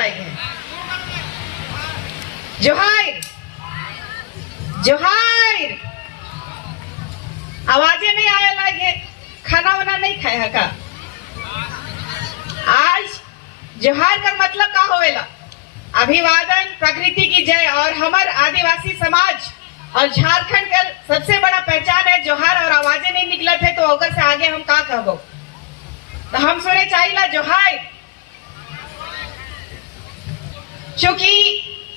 लाई है। जोहार जोहार, आवाजें नहीं आवे लाई है। खाना वाना नहीं खाए है का? आज जोहार का मतलब का होवेला? अभिवादन, प्रकृति की जय। और हमार आदिवासी समाज और झारखंड का सबसे बड़ा पहचान है जोहार। और आवाजें नहीं निकलत है तो ओकर से आगे हम का कहबो? तो हम सुने चाहिए जोहार, क्योंकि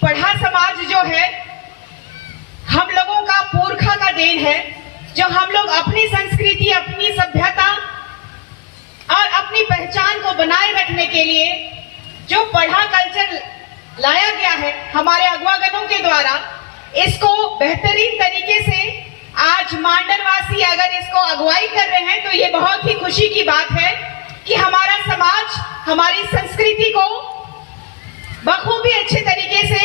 पढ़ा समाज जो है हम लोगों का पुरखा का देन है, जो हम लोग अपनी संस्कृति, अपनी सभ्यता और अपनी पहचान को बनाए रखने के लिए जो पढ़ा कल्चर लाया गया है हमारे अगुवागनों के द्वारा, इसको बेहतरीन तरीके से आज मांडरवासी अगर इसको अगुवाई कर रहे हैं तो ये बहुत ही खुशी की बात है कि हमारा समाज हमारी संस्कृति को बखूबी अच्छे तरीके से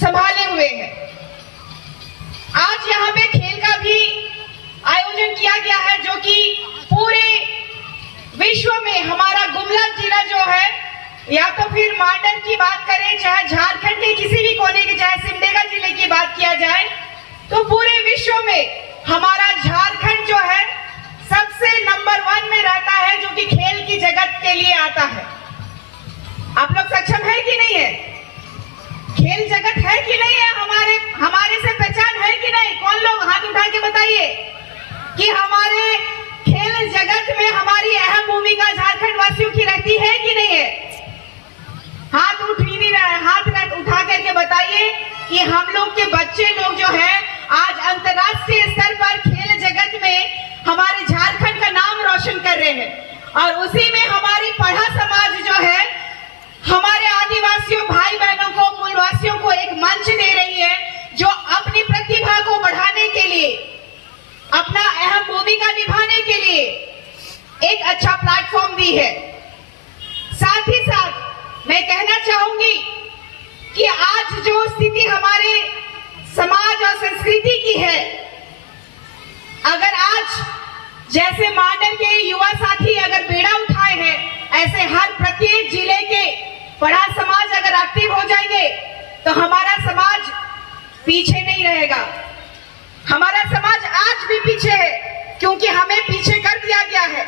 संभाले हुए है। आज यहाँ पे खेल का भी आयोजन किया गया है, जो कि पूरे विश्व में हमारा गुमला जिला जो है, या तो फिर मांडर की बात करें, चाहे झारखंड के किसी भी कोने की, चाहे सिमडेगा जिले की बात किया जाए, तो पूरे विश्व में हमारा झारखंड जो है सबसे नंबर 1 में रहता है, जो कि खेल की जगत के लिए आता है। आप लोग सक्षम है कि नहीं है? खेल जगत है कि नहीं है? हमारे से पहचान है कि नहीं? कौन लोग हाथ उठा के बताइए कि हमारे खेल जगत में हमारी अहम भूमिका झारखंड वासियों की रहती है कि नहीं है? हाथ उठ ही नहीं रहा है। हाथ उठा करके बताइए कि हम लोग के बच्चे लोग जो है आज अंतर्राष्ट्रीय स्तर पर खेल जगत में हमारे झारखंड का नाम रोशन कर रहे हैं। और उसी में हमारी पढ़ा समाज जो है हमारे आदिवासियों भाई बहनों को, मूलवासियों को एक मंच दे रही है, जो अपनी प्रतिभा को बढ़ाने के लिए, अपना अहम भूमिका निभाने के लिए एक अच्छा प्लेटफॉर्म दी है। साथ ही साथ मैं कहना चाहूंगी कि आज जो स्थिति हमारे समाज और संस्कृति की है, अगर आज जैसे मांडर के युवा साथी अगर बेड़ा उठाए हैं, ऐसे हर प्रत्येक जिले के पढ़ा समाज अगर एक्टिव हो जाएंगे तो हमारा समाज पीछे नहीं रहेगा। हमारा समाज आज भी पीछे है, क्योंकि हमें पीछे कर दिया गया है।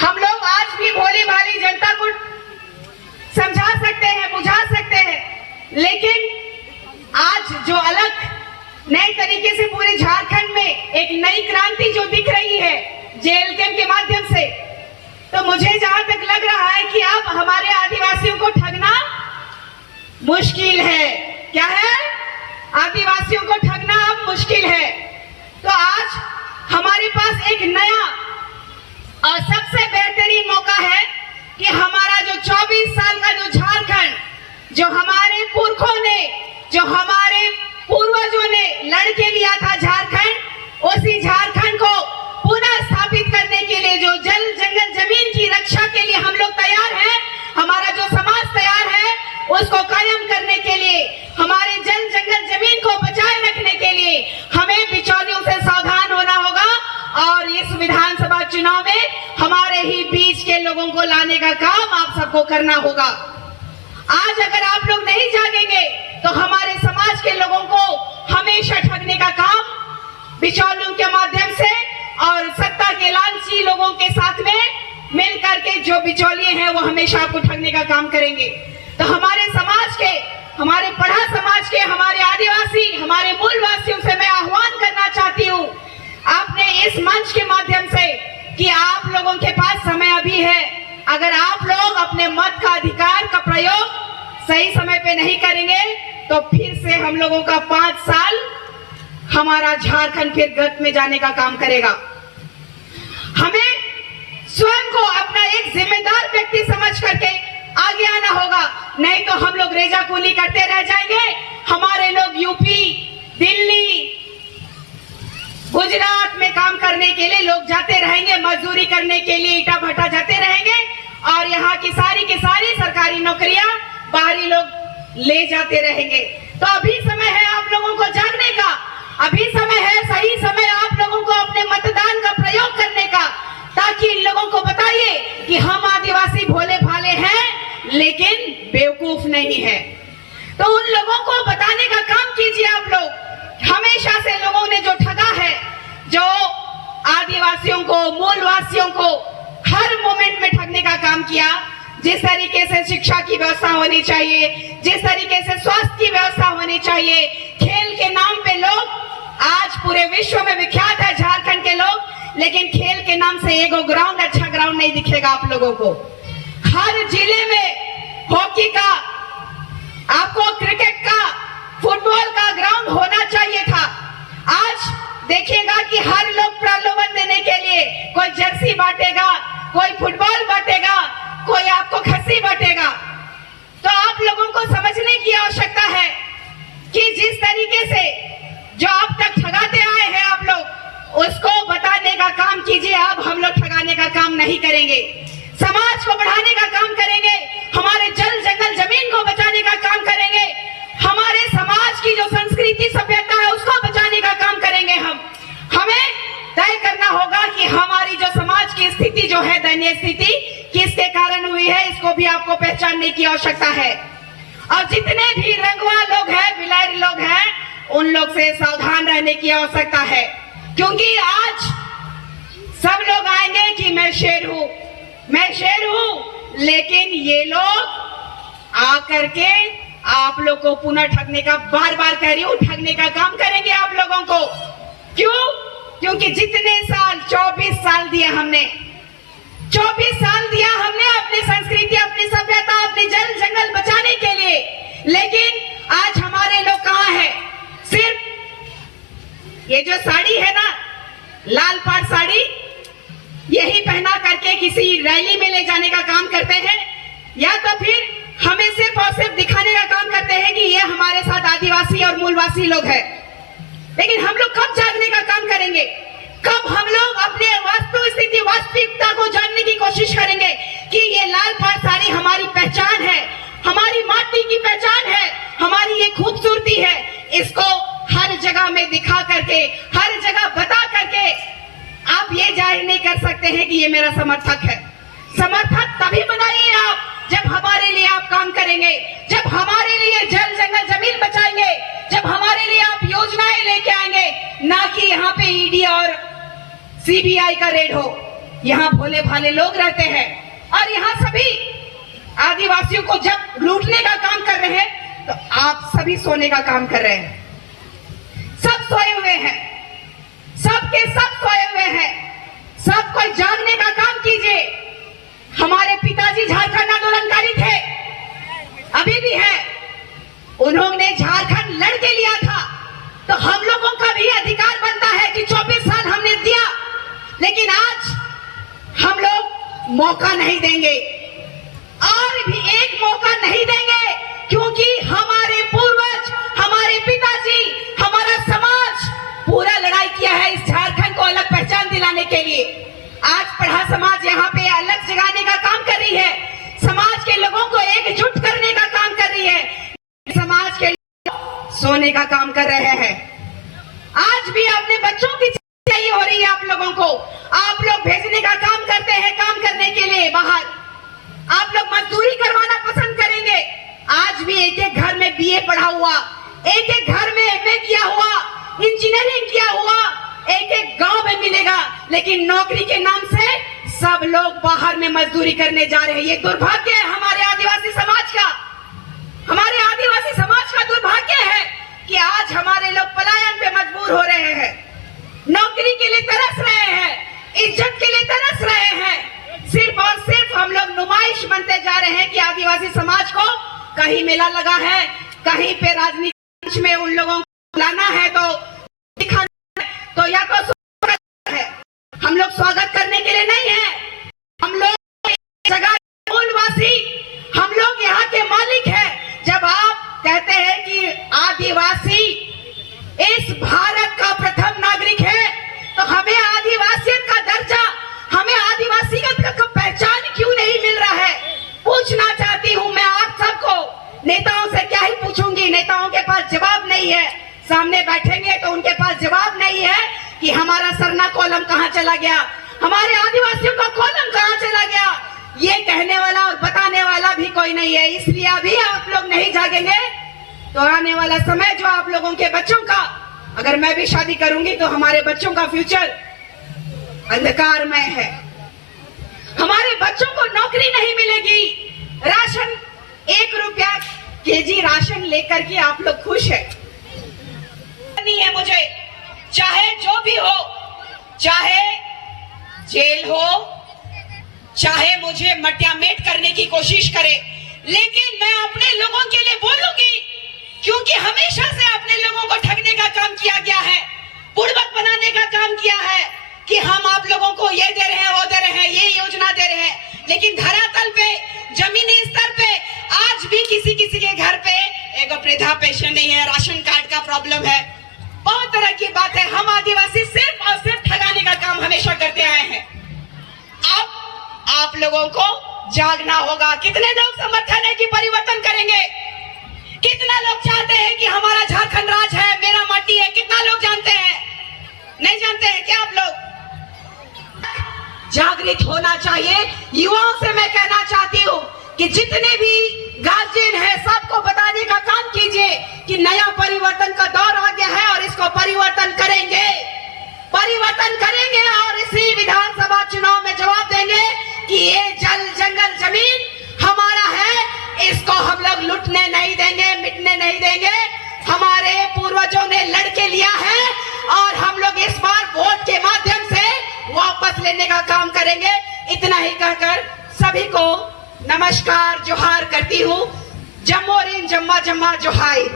हम लोग आज भी भोली भाली जनता को समझा सकते हैं, बुझा सकते हैं, लेकिन आज जो अलग नए तरीके से पूरे झारखंड में एक नई क्रांति जो दिख रही है जेएलके के माध्यम से, तो मुझे जहां तक लग रहा है कि अब हमारे आदिवासियों को ठगना मुश्किल है। क्या है? आदिवासियों को ठगना अब मुश्किल है। तो आज हमारे पास एक नया और सबसे बेहतरीन मौका है कि हमारा जो 24 साल का जो झारखंड, जो हमारे पुरखों ने, जो हमारे पूर्वजों ने लड़के लिया था झारखंड, उसी झारखंड को पुनः स्थापित करने के लिए, जो जल जंगल जमीन की रक्षा के लिए हम लोग तैयार हैं, हमारा जो समाज तैयार है उसको कायम करने के लिए, हमारे जल जंगल जमीन को बचाए रखने के लिए हमें बिचौलियों से सावधान होना होगा। और इस विधानसभा चुनाव में हमारे ही बीच के लोगों को लाने का काम आप सबको करना होगा। आज अगर आप लोग नहीं जागेंगे तो हमारे समाज के लोगों को हमेशा ठगने का काम बिचौलियों के माध्यम से और सत्ता के लालची लोगों के साथ में मिल करके जो बिचौलिए हैं वो हमेशा आपको ठगने का काम करेंगे। तो हमारे समाज के, हमारे पढ़ा समाज के, हमारे आदिवासी, हमारे मूलवासियों से मैं आह्वान करना चाहती हूँ आपने इस मंच के माध्यम से कि आप लोगों के पास समय अभी है। अगर आप लोग अपने मत का अधिकार का प्रयोग सही समय पे नहीं करेंगे तो फिर से हम लोगों का 5 साल हमारा झारखंड फिर गत में जाने का काम करेगा। हमें स्वयं को अपना एक जिम्मेदार व्यक्ति समझ करके आगे आना होगा, नहीं तो हम लोग रेजा कुली करते रह जाएंगे। हमारे लोग यूपी, दिल्ली, गुजरात में काम करने के लिए लोग जाते रहेंगे, मजदूरी करने के लिए ईटा भट्टा जाते रहेंगे, और यहाँ की सारी सरकारी नौकरियां बाहरी लोग ले जाते रहेंगे। तो अभी समय है आप लोगों को जागने का, अभी समय है, सही समय आप लोगों को अपने मतदान का प्रयोग करने का, ताकि इन लोगों को बताइए कि हम आदिवासी भोले भाले हैं, लेकिन बेवकूफ नहीं है। तो उन लोगों को बताने का काम कीजिए आप लोग। हमेशा से लोगों ने जो ठगा है, जो आदिवासियों को, मूलवासियों को हर मोमेंट में ठगने का काम किया। जिस तरीके से शिक्षा की व्यवस्था होनी चाहिए, जिस तरीके से स्वास्थ्य की व्यवस्था होनी चाहिए, खेल के नाम पे लोग आज पूरे विश्व में विख्यात है झारखंड के लोग, लेकिन खेल के नाम से एक ग्राउंड, अच्छा ग्राउंड नहीं दिखेगा आप लोगों को। हर जिले में हॉकी का, आपको क्रिकेट का, फुटबॉल का ग्राउंड होना चाहिए था। आज देखिएगा कि हर लोग प्रलोभन देने के लिए कोई जर्सी बांटेगा, कोई फुटबॉल बांटेगा, कोई आपको खस्सी बांटेगा। तो आप लोगों को समझने की आवश्यकता है कि जिस तरीके से जो अब तक ठगाते आए हैं आप लोग, उसको बताने का काम कीजिए। अब हम लोग ठगाने का काम नहीं करेंगे, समाज को बढ़ाने का काम करेंगे, हमारे जल जंगल जमीन को बचाने का काम करेंगे, हमारे समाज की जो संस्कृति सभ्यता है उसको बचाने का काम करेंगे। हमें तय करना होगा कि हमारी जो समाज की स्थिति जो है, दयनीय स्थिति किसके कारण हुई है, इसको भी आपको पहचानने की आवश्यकता है। और जितने भी रंगवा लोग हैं, बिलारी लोग हैं, उन लोग से सावधान रहने की आवश्यकता है, क्योंकि आज सब लोग आएंगे कि मैं शेर हूं, मैं शेर हूं, लेकिन ये लोग आकर के आप लोग को पुनः ठगने का, बार बार कह रही हूं, ठगने का काम करेंगे आप लोगों को। क्यों? क्योंकि जितने साल, 24 साल दिया हमने, 24 साल दिया हमने अपनी संस्कृति, अपनी सभ्यता, अपने जल जंगल बचाने के लिए, लेकिन आज हमारे लोग कहां हैं? सिर्फ ये जो साड़ी है ना, लाल पाट साड़ी, यही पहना करके किसी रैली में ले जाने का काम करते हैं, या तो फिर हमें सिर्फ और सिर्फ दिखाने का काम करते हैं कि ये हमारे साथ आदिवासी और मूलवासी लोग हैं। लेकिन हम लोग कब जागने का काम करेंगे? कब हम लोग अपने वास्तविक स्थिति, वास्तविकता को जानने की कोशिश करेंगे कि ये लाल पाट साड़ी हमारी पहचान है, हमारी माटी की पहचान है, हमारी ये खूबसूरती है। इसको हर जगह में दिखा करके, हर जगह बता करके आप ये जाहिर नहीं कर सकते हैं कि ये मेरा समर्थक है। समर्थक तभी बनाइए आप जब हमारे लिए आप काम करेंगे, जब हमारे लिए जल जंगल जमीन बचाएंगे, जब हमारे लिए आप योजनाएं लेके आएंगे, ना कि यहाँ पे ईडी और सीबीआई का रेड हो। यहाँ भोले भाले लोग रहते हैं और यहाँ सभी आदिवासियों को जब लूटने का काम कर रहे हैं, तो आप सभी सोने का काम कर रहे हैं। सब सोए हुए हैं, सबके सब सोए हुए हैं, सबको जागने का काम कीजिए। हमारे पिताजी झारखंड आंदोलनकारी थे, अभी भी है, उन्होंने झारखंड लड़के लिया था, तो हम लोगों का भी अधिकार बनता है कि 24 साल हमने दिया, लेकिन आज हम लोग मौका नहीं देंगे और भी एक मौका नहीं देंगे, क्योंकि हमारे पूर्वज, हमारे पिताजी, हमारा समाज पूरा लड़ाई किया है इस झारखंड को अलग पहचान दिलाने के लिए। आज पढ़ा समाज यहाँ पे अलग जगाने का काम कर रही है, समाज के लोगों को एकजुट करने का काम कर रही है, समाज के लोग सोने का काम कर रहे हैं। आज भी अपने बच्चों की चाहिए हो रही है आप लोगों को, आप लोग भेजने का काम करते हैं, काम करने के लिए बाहर आप लोग मजदूरी करवाना पसंद करेंगे। आज भी एक एक घर में बीए पढ़ा हुआ, एक एक घर में एमए किया हुआ, इंजीनियरिंग किया हुआ एक एक गांव में मिलेगा, लेकिन नौकरी के नाम से सब लोग बाहर में मजदूरी करने जा रहे हैं। ये दुर्भाग्य है हमारे आदिवासी समाज का, हमारे आदिवासी समाज का दुर्भाग्य है कि आज हमारे लोग पलायन पे मजबूर हो रहे हैं, नौकरी के लिए तरस रहे हैं, इज्जत के लिए तरस रहे हैं। सिर्फ और सिर्फ हम लोग नुमाइश बनते जा रहे हैं कि आदिवासी समाज को कहीं मेला लगा है, कहीं पे राजनीति में उन लोगों को लाना है तो दिखाना, तो या तो स्वागत है। हम लोग स्वागत करने के लिए नहीं है, हम लोग जगह मूलवासी, हम लोग यहाँ के मालिक हैं। जब आप कहते हैं कि आदिवासी इस भारत का प्रथम नागरिक है, तो हमें आदिवासियत का दर्जा, हमें आदिवासियत का पहचान क्यों नहीं मिल रहा है? पूछना चाहती हूँ मैं आप सबको। नेताओं से क्या ही पूछूंगी, नेताओं के पास जवाब नहीं है, सामने बैठेंगे तो उनके पास जवाब नहीं है कि हमारा सरना कॉलम कहाँ चला गया, हमारे आदिवासियों का कॉलम कहाँ चला गया। ये कहने वाला और बताने वाला भी कोई नहीं है। रही है, इसलिए अभी आप लोग नहीं जागेंगे तो आने वाला समय जो आप लोगों के बच्चों का, अगर मैं भी शादी करूंगी तो हमारे बच्चों का फ्यूचर अंधकारमय है। हमारे बच्चों को नौकरी नहीं मिलेगी। राशन 1 रुपया केजी राशन लेकर के आप लोग खुश है? नहीं है मुझे, चाहे जो भी हो, चाहे जेल हो, चाहे मुझे मटियामेट करने की कोशिश करे, लेकिन मैं अपने लोगों के लिए बोलूंगी, क्योंकि हमेशा से अपने लोगों को ठगने का काम किया गया है, बुड़बक बनाने का काम किया है कि हम आप लोगों को ये दे रहे हैं, वो दे रहे हैं, ये योजना दे रहे हैं, लेकिन धरातल पे, जमीनी स्तर पे आज भी किसी किसी के घर पे एक वृद्धा पेंशन नहीं है, राशन कार्ड का प्रॉब्लम है, बहुत तरह की बात है। हम आदिवासी सिर्फ और सिर्फ ठगाने का काम हमेशा करते आए हैं। अब आप लोगों को जागना होगा। कितने लोग समर्थन है कि परिवर्तन करेंगे? कितना लोग चाहते हैं कि हमारा झारखंड राज है, मेरा माटी है? कितना लोग जानते हैं? नहीं जानते हैं क्या आप लोग? जागृत होना चाहिए। युवाओं से मैं कहना चाहती हूँ कि जितने भी गार्जियन है सबको बताने का काम कीजिए कि नया परिवर्तन का दौर आ गया है और इसको परिवर्तन करेंगे और इसी विधानसभा चुनाव में जवाब देंगे कि ये जल जंगल जमीन हमारा है, इसको हम लोग लुटने नहीं देंगे, मिटने नहीं देंगे। हमारे पूर्वजों ने लड़के लिया है और हम लोग इस बार वोट के माध्यम से वापस लेने का काम करेंगे। इतना ही कहकर सभी को नमस्कार, जोहार करती हूँ। जम्मो रिन जम्मा जम्मा जोहाई।